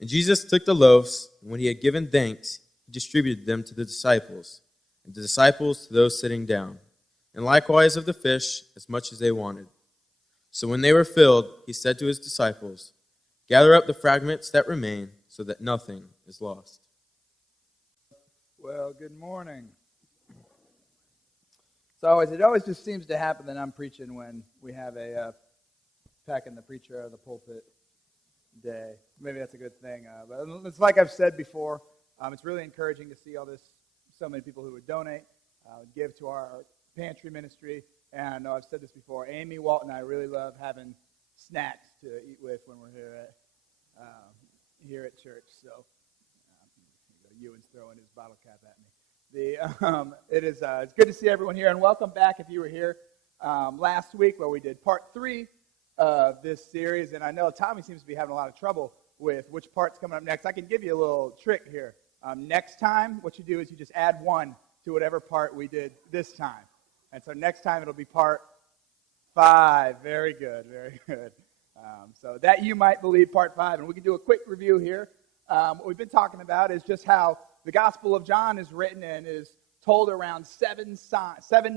And Jesus took the loaves, and when he had given thanks, he distributed them to the disciples, and the disciples to those sitting down, and likewise of the fish as much as they wanted. So when they were filled, he said to his disciples, "Gather up the fragments that remain, so that nothing is lost." Well, good morning. It always just seems to happen that I'm preaching when we have a packing the preacher out of the pulpit day. Maybe that's a good thing. But it's like I've said before, it's really encouraging to see so many people who would donate, give to our pantry ministry. And I know I've said this before, Amy, Walt, and I really love having snacks to eat with when we're here at church. So Ewan's throwing his bottle cap at me. It's good to see everyone here, and welcome back if you were here last week where we did part 3 of this series. And I know Tommy seems to be having a lot of trouble with which part's coming up next. I can give you a little trick here. Next time, what you do is you just add 1 to whatever part we did this time. And so next time it'll be part 5. Very good, very good. So that you might believe part 5. And we can do a quick review here. What we've been talking about is just how the Gospel of John is written and is told around 7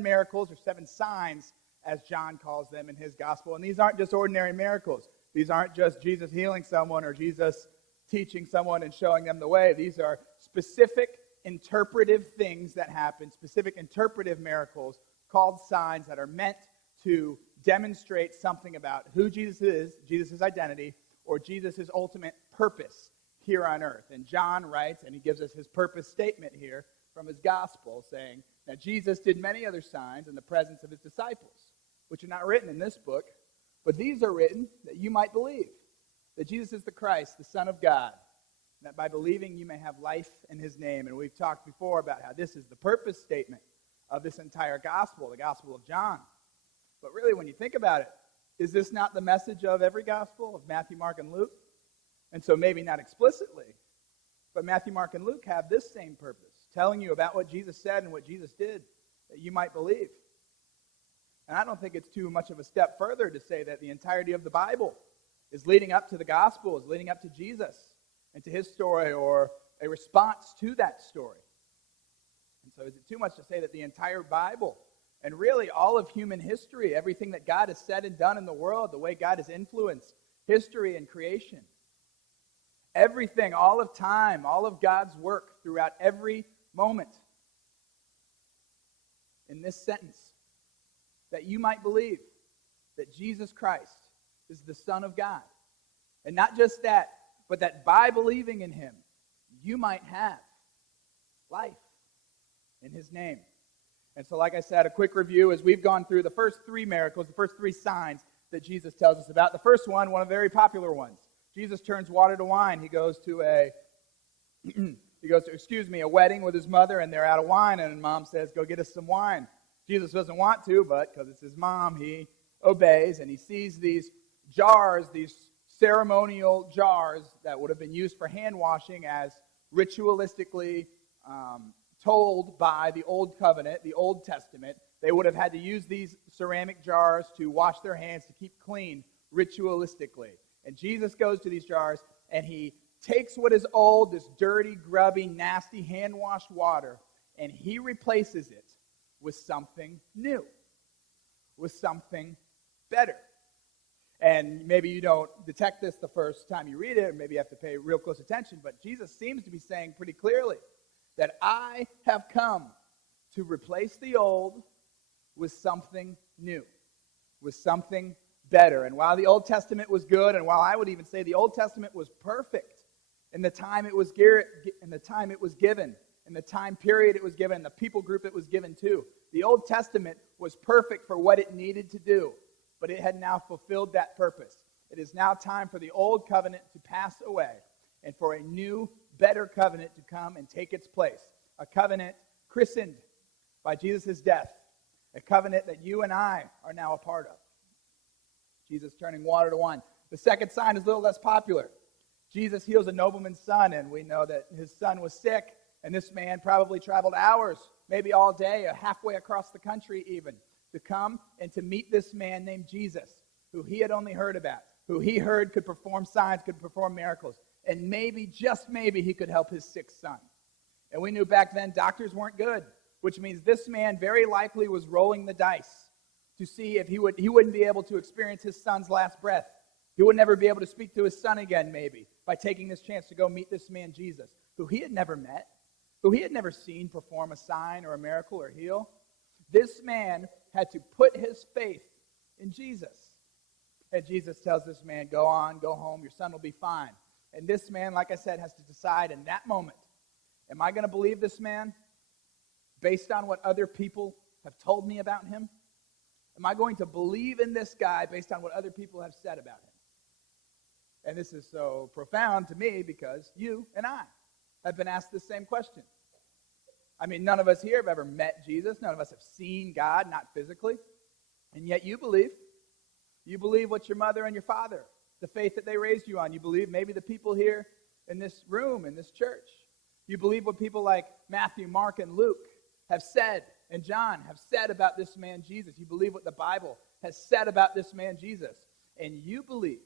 miracles or 7 signs, as John calls them in his Gospel. And these aren't just ordinary miracles. These aren't just Jesus healing someone or Jesus teaching someone and showing them the way. These are specific interpretive things that happen, specific interpretive miracles called signs that are meant to demonstrate something about who Jesus is, Jesus' identity, or Jesus' ultimate purpose here on earth. And John writes, and he gives us his purpose statement here from his gospel, saying that Jesus did many other signs in the presence of his disciples, which are not written in this book, but these are written that you might believe that Jesus is the Christ, the Son of God, and that by believing you may have life in his name. And we've talked before about how this is the purpose statement of this entire gospel, the Gospel of John. But really, when you think about it, is this not the message of every gospel, of Matthew, Mark, and Luke? And so maybe not explicitly, but Matthew, Mark, and Luke have this same purpose, telling you about what Jesus said and what Jesus did, that you might believe. And I don't think it's too much of a step further to say that the entirety of the Bible is leading up to the gospel, is leading up to Jesus and to his story, or a response to that story. And so is it too much to say that the entire Bible, and really all of human history, everything that God has said and done in the world, the way God has influenced history and creation, everything, all of time, all of God's work throughout every moment, in this sentence, that you might believe that Jesus Christ is the Son of God. And not just that, but that by believing in him, you might have life in his name. And so, like I said, a quick review as we've gone through the first 3 miracles, the first 3 signs that Jesus tells us about. The first one of the very popular ones. Jesus turns water to wine. He goes to a wedding with his mother, and they're out of wine, and mom says, "Go get us some wine." Jesus doesn't want to, but because it's his mom, he obeys, and he sees these jars, these ceremonial jars that would have been used for hand washing as ritualistically told by the Old Covenant, the Old Testament. They would have had to use these ceramic jars to wash their hands to keep clean ritualistically. And Jesus goes to these jars, and he takes what is old, this dirty, grubby, nasty, hand-washed water, and he replaces it with something new, with something better. And maybe you don't detect this the first time you read it, or maybe you have to pay real close attention, but Jesus seems to be saying pretty clearly that I have come to replace the old with something new, with something better. And while the Old Testament was good, and while I would even say the Old Testament was perfect in the time it was given, in the time period it was given, the people group it was given to, the Old Testament was perfect for what it needed to do, but it had now fulfilled that purpose. It is now time for the old covenant to pass away and for a new, better covenant to come and take its place. A covenant christened by Jesus' death. A covenant that you and I are now a part of. Jesus turning water to wine. The second sign is a little less popular. Jesus heals a nobleman's son, and we know that his son was sick, and this man probably traveled hours, maybe all day, or halfway across the country even, to come and to meet this man named Jesus, who he had only heard about, who he heard could perform signs, could perform miracles, and maybe, just maybe, he could help his sick son. And we knew back then doctors weren't good, which means this man very likely was rolling the dice to see if he wouldn't be able to experience his son's last breath. He would never be able to speak to his son again, maybe, by taking this chance to go meet this man, Jesus, who he had never met, who he had never seen perform a sign or a miracle or heal. This man had to put his faith in Jesus. And Jesus tells this man, go on, go home, your son will be fine. And this man, like I said, has to decide in that moment, am I going to believe this man based on what other people have told me about him? Am I going to believe in this guy based on what other people have said about him? And this is so profound to me because you and I have been asked the same question. I mean, none of us here have ever met Jesus. None of us have seen God, not physically. And yet you believe. You believe what your mother and your father, the faith that they raised you on. You believe maybe the people here in this room, in this church. You believe what people like Matthew, Mark, and Luke have said, and John have said about this man Jesus. You believe what the Bible has said about this man Jesus. And you believe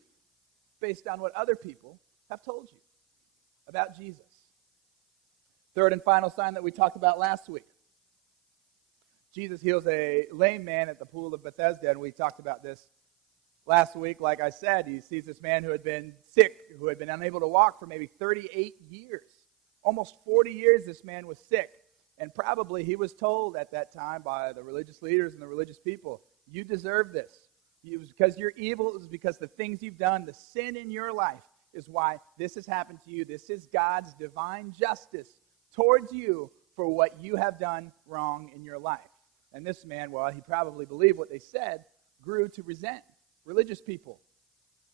based on what other people have told you about Jesus. Third and final sign that we talked about last week. Jesus heals a lame man at the pool of Bethesda, and we talked about this last week. Like I said, he sees this man who had been sick, who had been unable to walk for maybe 38 years. Almost 40 years this man was sick. And probably he was told at that time by the religious leaders and the religious people, you deserve this. It was because you're evil. It was because the things you've done, the sin in your life is why this has happened to you. This is God's divine justice towards you for what you have done wrong in your life. And this man, well, he probably believed what they said, grew to resent religious people,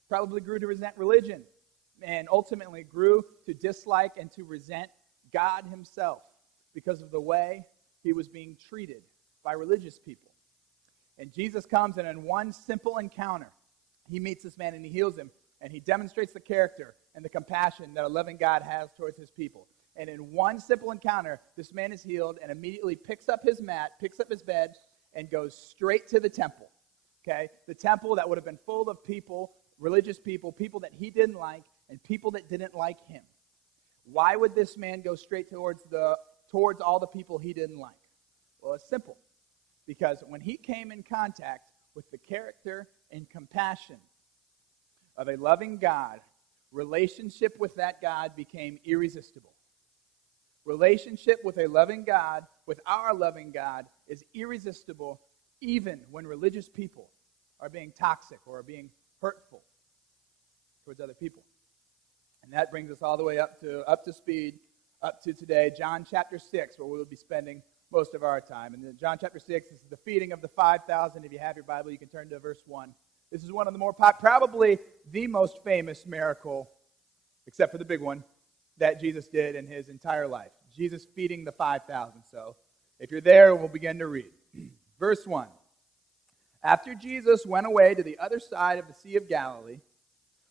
probably grew to resent religion, and ultimately grew to dislike and to resent God himself because of the way he was being treated by religious people. And Jesus comes, and in one simple encounter, he meets this man and he heals him, and he demonstrates the character and the compassion that a loving God has towards his people. And in one simple encounter, this man is healed and immediately picks up his mat, picks up his bed, and goes straight to the temple. Okay? The temple that would have been full of people, religious people, people that he didn't like, and people that didn't like him. Why would this man go straight towards all the people he didn't like? Well, it's simple. Because when he came in contact with the character and compassion of a loving God, relationship with that God became irresistible. Relationship with a loving God, with our loving God, is irresistible even when religious people are being toxic or are being hurtful towards other people. And that brings us all the way up to speed, up to today, John chapter 6, where we will be spending most of our time. And in John chapter 6, this is the feeding of the 5,000. If you have your Bible, you can turn to verse 1. This is one of the more probably the most famous miracle, except for the big one, that Jesus did in his entire life. Jesus feeding the 5,000. So if you're there, we'll begin to read. Verse 1. After Jesus went away to the other side of the Sea of Galilee,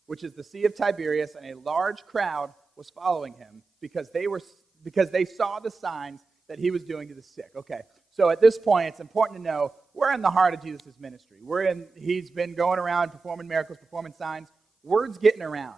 which is the Sea of Tiberias, and a large crowd was following him because they saw the signs that he was doing to the sick. Okay, so at this point, it's important to know we're in the heart of Jesus' ministry. He's been going around performing miracles, performing signs. Word's getting around.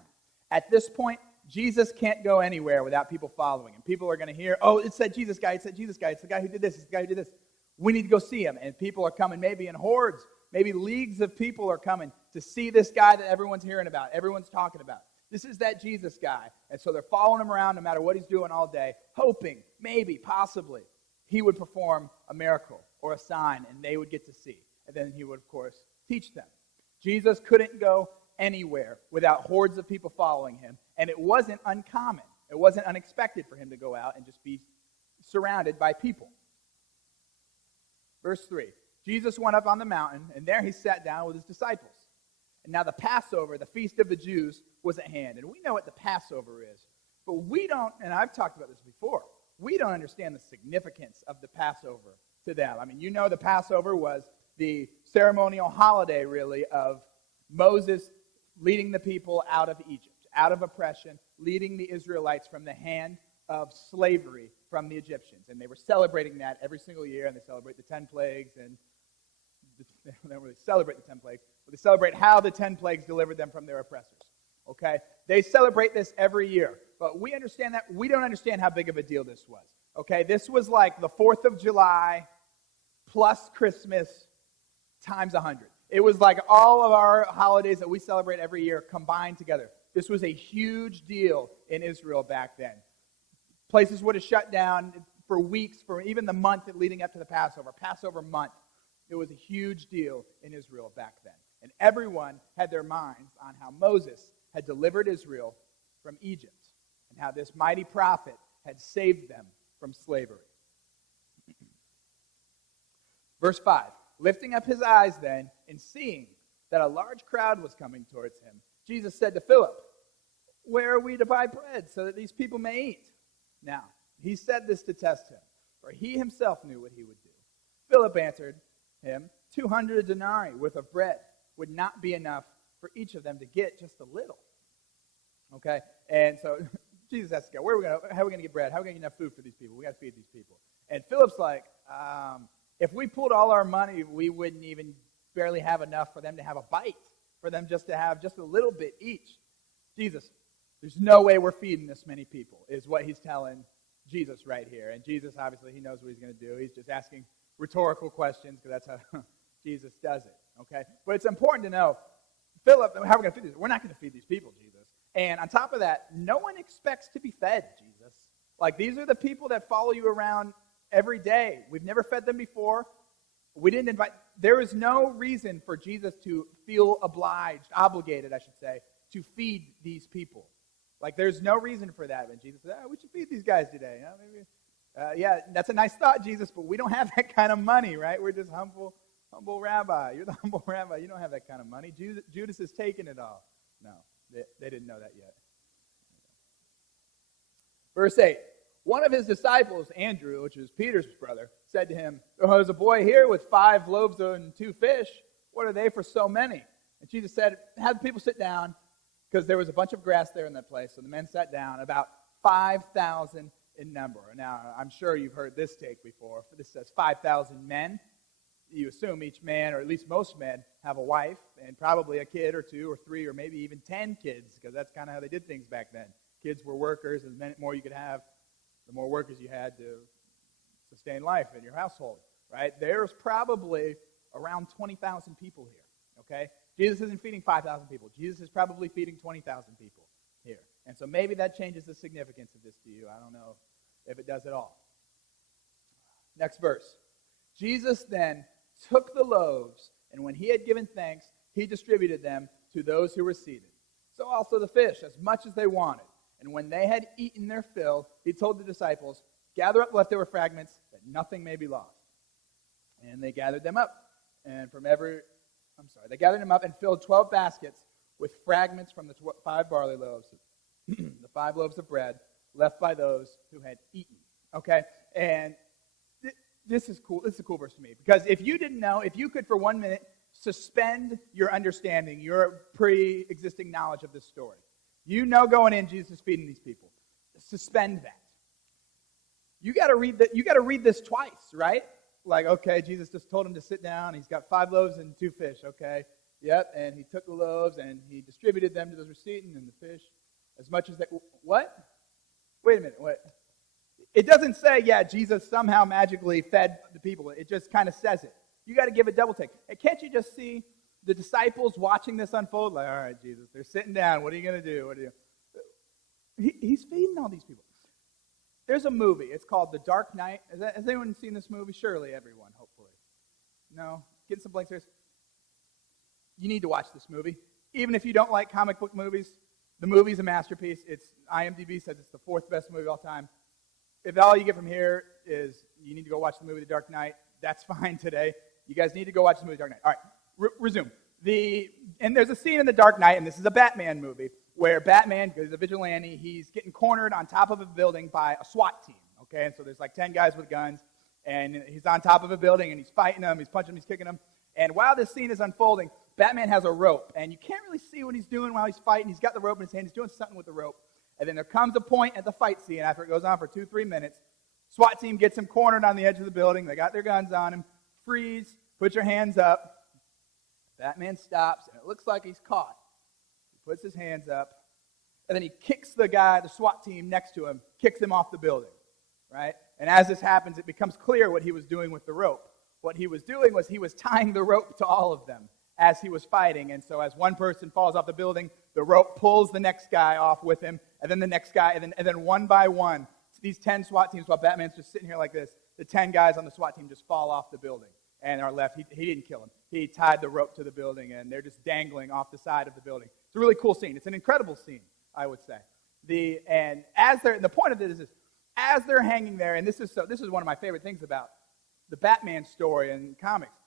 At this point, Jesus can't go anywhere without people following him. People are going to hear, oh, it's that Jesus guy, it's that Jesus guy, it's the guy who did this, it's the guy who did this. We need to go see him. And people are coming maybe in hordes, maybe leagues of people are coming to see this guy that everyone's hearing about, everyone's talking about. This is that Jesus guy. And so they're following him around no matter what he's doing all day, hoping, maybe, possibly, he would perform a miracle or a sign and they would get to see. And then he would, of course, teach them. Jesus couldn't go anywhere without hordes of people following him. And it wasn't uncommon. It wasn't unexpected for him to go out and just be surrounded by people. Verse 3. Jesus went up on the mountain, and there he sat down with his disciples. And now the Passover, the feast of the Jews, was at hand. And we know what the Passover is. But we don't, and I've talked about this before, we don't understand the significance of the Passover to them. I mean, you know the Passover was the ceremonial holiday, really, of Moses leading the people out of Egypt, out of oppression, leading the Israelites from the hand of slavery from the Egyptians. And they were celebrating that every single year, and they celebrate the 10 plagues, and they don't really celebrate the 10 plagues, They celebrate how the 10 plagues delivered them from their oppressors. Okay? They celebrate this every year. But we understand that. We don't understand how big of a deal this was. Okay? This was like the 4th of July plus Christmas times 100. It was like all of our holidays that we celebrate every year combined together. This was a huge deal in Israel back then. Places would have shut down for weeks, for even the month leading up to the Passover month. It was a huge deal in Israel back then. And everyone had their minds on how Moses had delivered Israel from Egypt and how this mighty prophet had saved them from slavery. Verse 5, lifting up his eyes then and seeing that a large crowd was coming towards him, Jesus said to Philip, "Where are we to buy bread so that these people may eat?" Now, he said this to test him, for he himself knew what he would do. Philip answered him, 200 denarii worth of bread would not be enough for each of them to get just a little. Okay? And so Jesus asked the guy, how are we going to get bread? How are we going to get enough food for these people? We got to feed these people. And Philip's like, if we pulled all our money, we wouldn't even barely have enough for them to have a bite, for them just to have just a little bit each. Jesus, there's no way we're feeding this many people, is what he's telling Jesus right here. And Jesus, obviously, he knows what he's going to do. He's just asking rhetorical questions because that's how Jesus does it. Okay? But it's important to know, Philip, how are we going to feed these? We're not going to feed these people, Jesus. And on top of that, no one expects to be fed, Jesus. Like, these are the people that follow you around every day. We've never fed them before. We didn't invite. There is no reason for Jesus to feel obligated, I should say, to feed these people. Like, there's no reason for that. And Jesus said, we should feed these guys today. Yeah, that's a nice thought, Jesus, but we don't have that kind of money, right? We're just humble rabbi. You're the humble rabbi. You don't have that kind of money. Judas has taken it all. No, they didn't know that yet. Verse 8, one of his disciples, Andrew, which is Peter's brother, said to him, there's a boy here with 5 loaves and 2 fish. What are they for so many? And Jesus said, have the people sit down, because there was a bunch of grass there in that place. So the men sat down, about 5,000 in number. Now, I'm sure you've heard this take before. This says 5,000 men. You assume each man, or at least most men, have a wife and probably a kid or 2 or 3 or maybe even 10 kids, because that's kind of how they did things back then. Kids were workers, and the more you could have, the more workers you had to sustain life in your household, right? There's probably around 20,000 people here, okay? Jesus isn't feeding 5,000 people. Jesus is probably feeding 20,000 people here. And so maybe that changes the significance of this to you. I don't know if it does at all. Next verse. Jesus then took the loaves, and when he had given thanks, he distributed them to those who were seated. So also the fish, as much as they wanted. And when they had eaten their fill, he told the disciples, gather up leftover fragments, that nothing may be lost. And they gathered them up. And they gathered them up and filled 12 baskets with fragments from the 5 barley loaves, the 5 loaves of bread left by those who had eaten. Okay? And this is cool. This is a cool verse to me. Because if you didn't know, if you could for 1 minute suspend your understanding, your pre-existing knowledge of this story, you know going in, Jesus is feeding these people. Suspend that. You got to read this twice, right? Like, okay, Jesus just told him to sit down. He's got 5 loaves and 2 fish, okay? Yep, and he took the loaves and he distributed them to those who were eating, and the fish as much as they... What? Wait a minute, what? It doesn't say, Jesus somehow magically fed the people. It just kind of says it. You got to give a double take. And can't you just see the disciples watching this unfold? Like, all right, Jesus, they're sitting down. What are you going to do? What are you... He's feeding all these people. There's a movie. It's called The Dark Knight. Has anyone seen this movie? Surely everyone, hopefully. No? Get some blank stares. You need to watch this movie. Even if you don't like comic book movies, the movie's a masterpiece. IMDb says it's the 4th best movie of all time. If all you get from here is you need to go watch the movie The Dark Knight, that's fine today. You guys need to go watch the movie The Dark Knight. All right, resume. And there's a scene in The Dark Knight, and this is a Batman movie, where Batman, because he's a vigilante, he's getting cornered on top of a building by a SWAT team, okay? And so there's like 10 guys with guns, and he's on top of a building, and he's fighting them, he's punching them, he's kicking them. And while this scene is unfolding, Batman has a rope, and you can't really see what he's doing while he's fighting. He's got the rope in his hand, he's doing something with the rope. And then there comes a point at the fight scene, after it goes on for 2-3 minutes, SWAT team gets him cornered on the edge of the building, they got their guns on him, freeze, put your hands up. Batman stops, and it looks like he's caught. He puts his hands up, and then he kicks the guy, the SWAT team next to him, kicks him off the building, right? And as this happens, it becomes clear what he was doing with the rope. What he was doing was he was tying the rope to all of them as he was fighting. And so as one person falls off the building, the rope pulls the next guy off with him, and then the next guy, and then one by one, these 10 SWAT teams, while Batman's just sitting here like this, the 10 guys on the SWAT team just fall off the building and are left. He didn't kill him. He tied the rope to the building, and they're just dangling off the side of the building. It's a really cool scene. It's an incredible scene, I would say. The point of this is, as they're hanging there, and this is one of my favorite things about the Batman story in comics.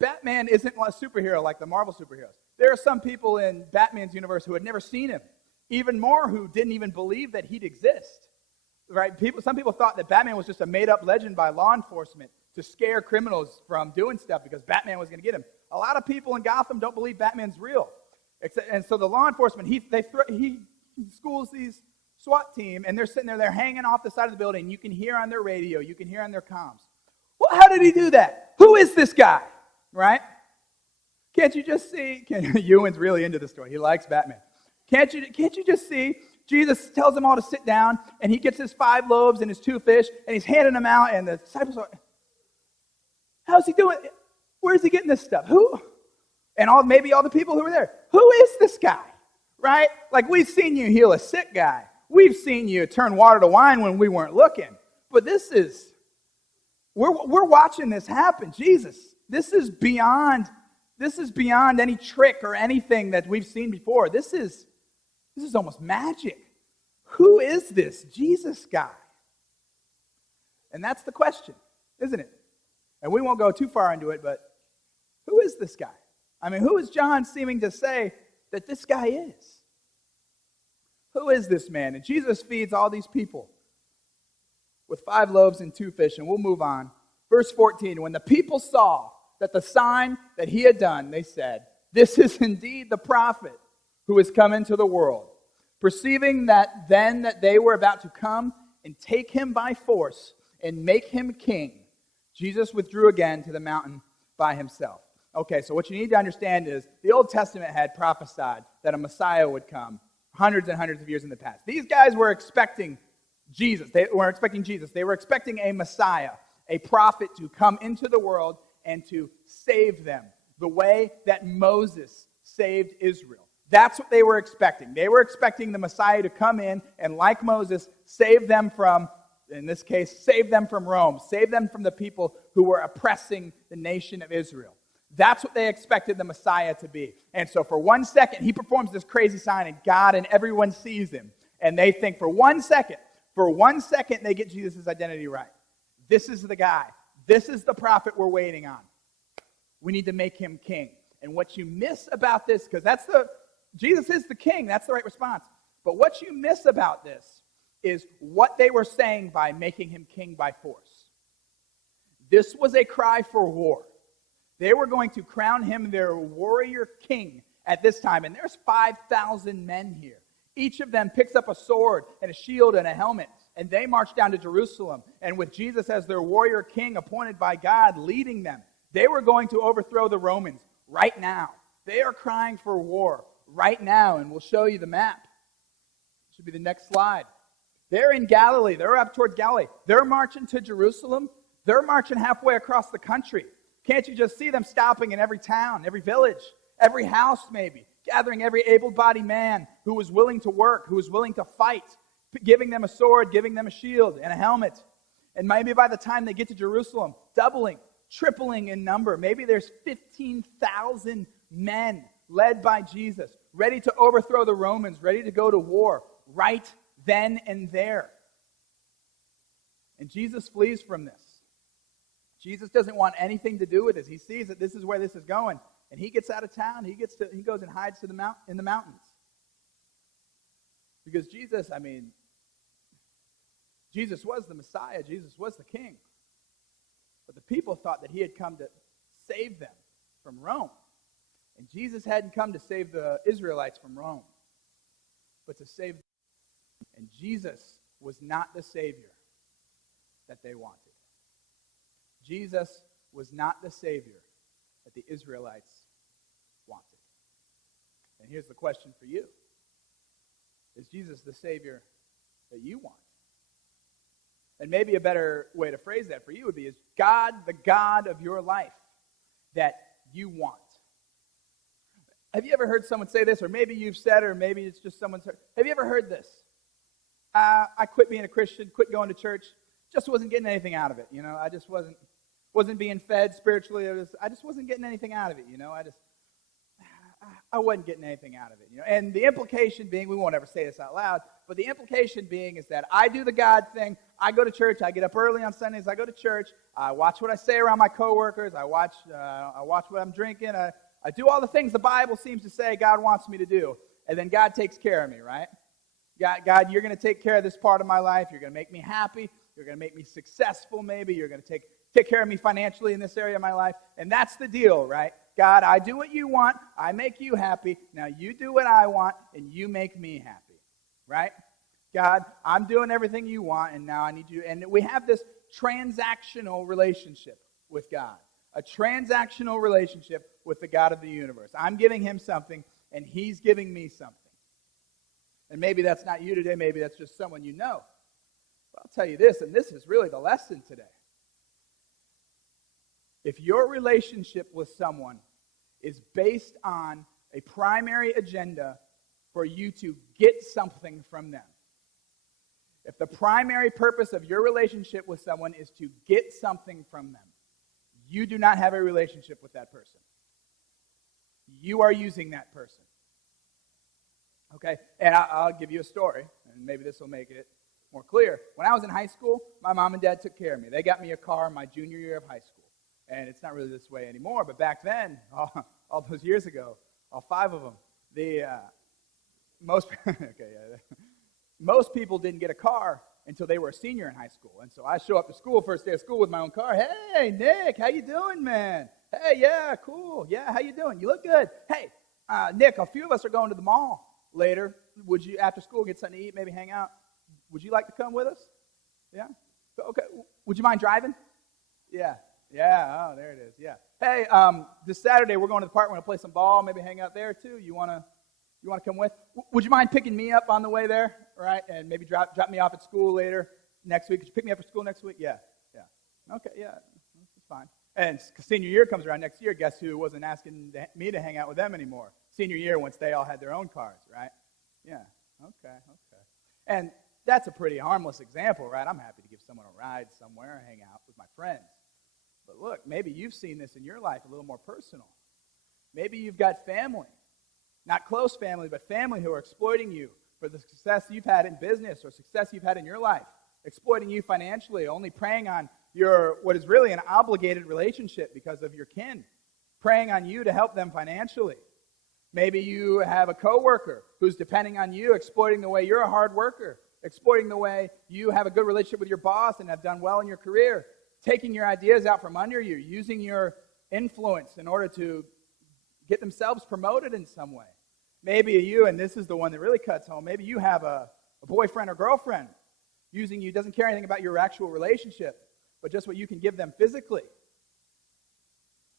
Batman isn't a superhero like the Marvel superheroes. There are some people in Batman's universe who had never seen him, even more who didn't even believe that he'd exist. Right? Some people thought that Batman was just a made-up legend by law enforcement to scare criminals from doing stuff because Batman was going to get him. A lot of people in Gotham don't believe Batman's real. And so the law enforcement, he schools these SWAT team, and they're sitting there, they're hanging off the side of the building. And you can hear on their radio, you can hear on their comms. Well, how did he do that? Who is this guy? Right? Can't you just see? Ewan's really into the story. He likes Batman. Can't you just see? Jesus tells them all to sit down, and he gets his 5 loaves and his 2 fish, and he's handing them out, and the disciples are, how's he doing? Where is he getting this stuff? Who? And maybe all the people who were there. Who is this guy? Right? Like, we've seen you heal a sick guy. We've seen you turn water to wine when we weren't looking. But we're watching this happen. Jesus, this is beyond any trick or anything that we've seen before. This is almost magic. Who is this Jesus guy? And that's the question, isn't it? And we won't go too far into it, but who is this guy? I mean, who is John seeming to say that this guy is? Who is this man? And Jesus feeds all these people with 5 loaves and 2 fish, and we'll move on. Verse 14, when the people saw that the sign that he had done, they said, "This is indeed the prophet who has come into the world." Perceiving that they were about to come and take him by force and make him king, Jesus withdrew again to the mountain by himself. Okay, so what you need to understand is the Old Testament had prophesied that a Messiah would come hundreds and hundreds of years in the past. These guys were expecting Jesus. They weren't expecting Jesus. They were expecting a Messiah, a prophet to come into the world and to save them the way that Moses saved Israel. That's what they were expecting. They were expecting the Messiah to come in and, like Moses, save them from, in this case, save them from Rome, save them from the people who were oppressing the nation of Israel. That's what they expected the Messiah to be. And so for 1 second, he performs this crazy sign, and God and everyone sees him. And they think for 1 second, they get Jesus' identity right. This is the guy. This is the prophet we're waiting on. We need to make him king. And what you miss about this, because Jesus is the king, that's the right response. But what you miss about this is what they were saying by making him king by force. This was a cry for war. They were going to crown him their warrior king at this time. And there's 5,000 men here. Each of them picks up a sword and a shield and a helmet. And they march down to Jerusalem. And with Jesus as their warrior king appointed by God leading them, they were going to overthrow the Romans right now. They are crying for war right now. And we'll show you the map. It should be the next slide. They're in Galilee. They're up towards Galilee. They're marching to Jerusalem. They're marching halfway across the country. Can't you just see them stopping in every town, every village, every house maybe, gathering every able-bodied man who was willing to work, who was willing to fight, giving them a sword, giving them a shield and a helmet. And maybe by the time they get to Jerusalem, doubling, tripling in number. Maybe there's 15,000 men led by Jesus, ready to overthrow the Romans, ready to go to war right then and there. And Jesus flees from this. Jesus doesn't want anything to do with this. He sees that this is where this is going. And he gets out of town. He goes and hides in the mountains. Because Jesus was the Messiah. Jesus was the king. But the people thought that he had come to save them from Rome. And Jesus hadn't come to save the Israelites from Rome, but to save them. And Jesus was not the Savior that they wanted. Jesus was not the Savior that the Israelites And here's the question for you. Is Jesus the Savior that you want? And maybe a better way to phrase that for you would be, is God the God of your life that you want? Have you ever heard someone say this, or maybe you've said it, or maybe it's just someone's heard? Have you ever heard this? I quit being a Christian, quit going to church, just wasn't getting anything out of it. I just wasn't being fed spiritually. I just wasn't getting anything out of it. I wasn't getting anything out of it. And the implication being, we won't ever say this out loud, but the implication being is that I do the God thing. I go to church. I get up early on Sundays. I go to church. I watch what I say around my coworkers. I watch what I'm drinking. I do all the things the Bible seems to say God wants me to do. And then God takes care of me, right? God, you're going to take care of this part of my life. You're going to make me happy. You're going to make me successful, maybe. You're going to take care of me financially in this area of my life. And that's the deal, right? God, I do what you want. I make you happy. Now you do what I want, and you make me happy, right? God, I'm doing everything you want, and now I need you. And we have this transactional relationship with God, a transactional relationship with the God of the universe. I'm giving him something, and he's giving me something. And maybe that's not you today. Maybe that's just someone you know. But I'll tell you this, and this is really the lesson today. If your relationship with someone is based on a primary agenda for you to get something from them, if the primary purpose of your relationship with someone is to get something from them, you do not have a relationship with that person. You are using that person. Okay? And I'll give you a story, and maybe this will make it more clear. When I was in high school, my mom and dad took care of me. They got me a car my junior year of high school. And it's not really this way anymore, but back then, all those years ago, all 5 of them, most people didn't get a car until they were a senior in high school. And so I show up to school, first day of school, with my own car. Hey, Nick, how you doing, man? Hey, yeah, cool. Yeah, how you doing? You look good. Hey, Nick, a few of us are going to the mall later. Would you, after school, get something to eat, maybe hang out? Would you like to come with us? Yeah? Okay. Would you mind driving? Yeah. Yeah, oh, there it is. Yeah. Hey, this Saturday we're going to the park. We're going to play some ball, maybe hang out there too. You want to come with? Would you mind picking me up on the way there, right? And maybe drop me off at school later next week. Could you pick me up at school next week? Yeah. Okay, yeah, that's fine. And senior year comes around next year. Guess who wasn't asking me to hang out with them anymore? Senior year, once they all had their own cars, right? Yeah. Okay. And that's a pretty harmless example, right? I'm happy to give someone a ride somewhere and hang out with my friends. But look, maybe you've seen this in your life a little more personal. Maybe you've got family, not close family, but family who are exploiting you for the success you've had in business or success you've had in your life, exploiting you financially, only preying on what is really an obligated relationship because of your kin, preying on you to help them financially. Maybe you have a coworker who's depending on you, exploiting the way you're a hard worker, exploiting the way you have a good relationship with your boss and have done well in your career, taking your ideas out from under you, using your influence in order to get themselves promoted in some way. Maybe you, and this is the one that really cuts home, maybe you have a boyfriend or girlfriend using you, doesn't care anything about your actual relationship, but just what you can give them physically.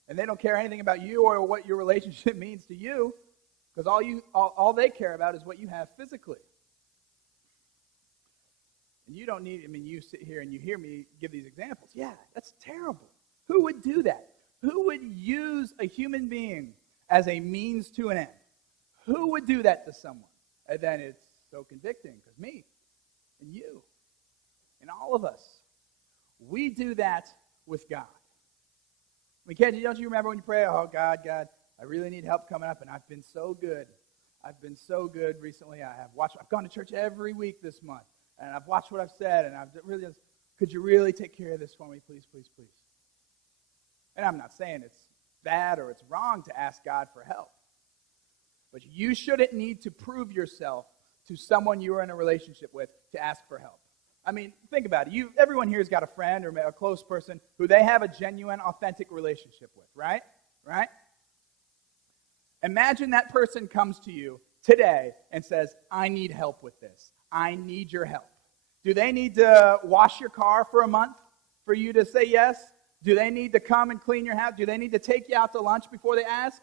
And they don't care anything about you or what your relationship means to you, because all they care about is what you have physically. And you don't need, you sit here and you hear me give these examples. Yeah, that's terrible. Who would do that? Who would use a human being as a means to an end? Who would do that to someone? And then it's so convicting, because me and you and all of us, we do that with God. Don't you remember when you pray, oh, God, I really need help coming up, and I've been so good. I've been so good recently. I've gone to church every week this month. And I've watched what I've said, and could you really take care of this for me, please, please, please? And I'm not saying it's bad or it's wrong to ask God for help. But you shouldn't need to prove yourself to someone you are in a relationship with to ask for help. Think about it. Everyone here has got a friend or a close person who they have a genuine, authentic relationship with, right? Right? Imagine that person comes to you today and says, I need help with this. I need your help. Do they need to wash your car for a month for you to say yes? Do they need to come and clean your house? Do they need to take you out to lunch before they ask?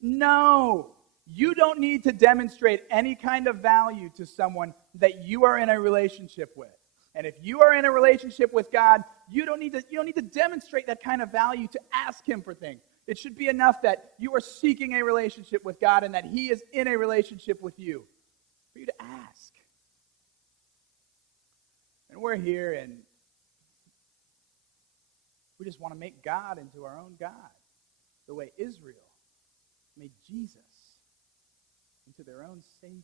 No. You don't need to demonstrate any kind of value to someone that you are in a relationship with. And if you are in a relationship with God, you don't need to demonstrate that kind of value to ask him for things. It should be enough that you are seeking a relationship with God and that he is in a relationship with you for you to ask. And we're here and we just want to make God into our own God, the way Israel made Jesus into their own Savior.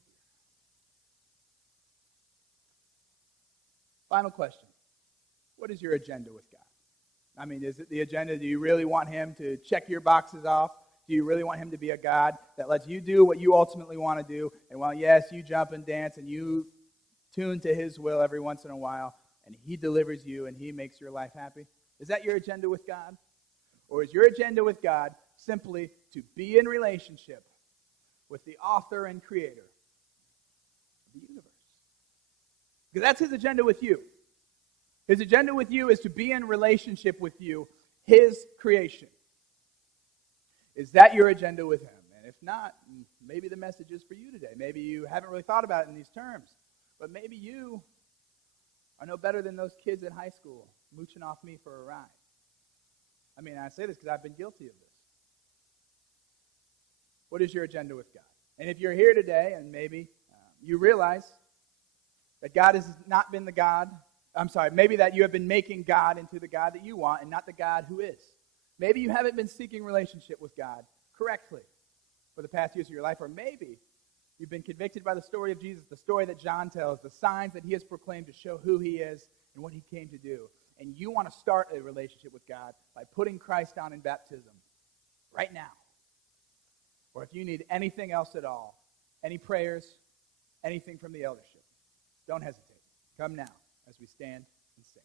Final question. What is your agenda with God? I mean, is it the agenda? Do you really want him to check your boxes off? Do you really want him to be a God that lets you do what you ultimately want to do? And while, yes, you jump and dance and you tune to his will every once in a while, and he delivers you and he makes your life happy? Is that your agenda with God? Or is your agenda with God simply to be in relationship with the author and creator of the universe? Because that's his agenda with you. His agenda with you is to be in relationship with you, his creation. Is that your agenda with him? And if not, maybe the message is for you today. Maybe you haven't really thought about it in these terms. But maybe you are no better than those kids in high school mooching off me for a ride. I mean, I say this because I've been guilty of this. What is your agenda with God? And if you're here today and maybe you realize that God has not been the God, maybe that you have been making God into the God that you want and not the God who is. Maybe you haven't been seeking relationship with God correctly for the past years of your life, or maybe you've been convicted by the story of Jesus, the story that John tells, the signs that he has proclaimed to show who he is and what he came to do. And you want to start a relationship with God by putting Christ down in baptism right now. Or if you need anything else at all, any prayers, anything from the eldership, don't hesitate. Come now as we stand and sing.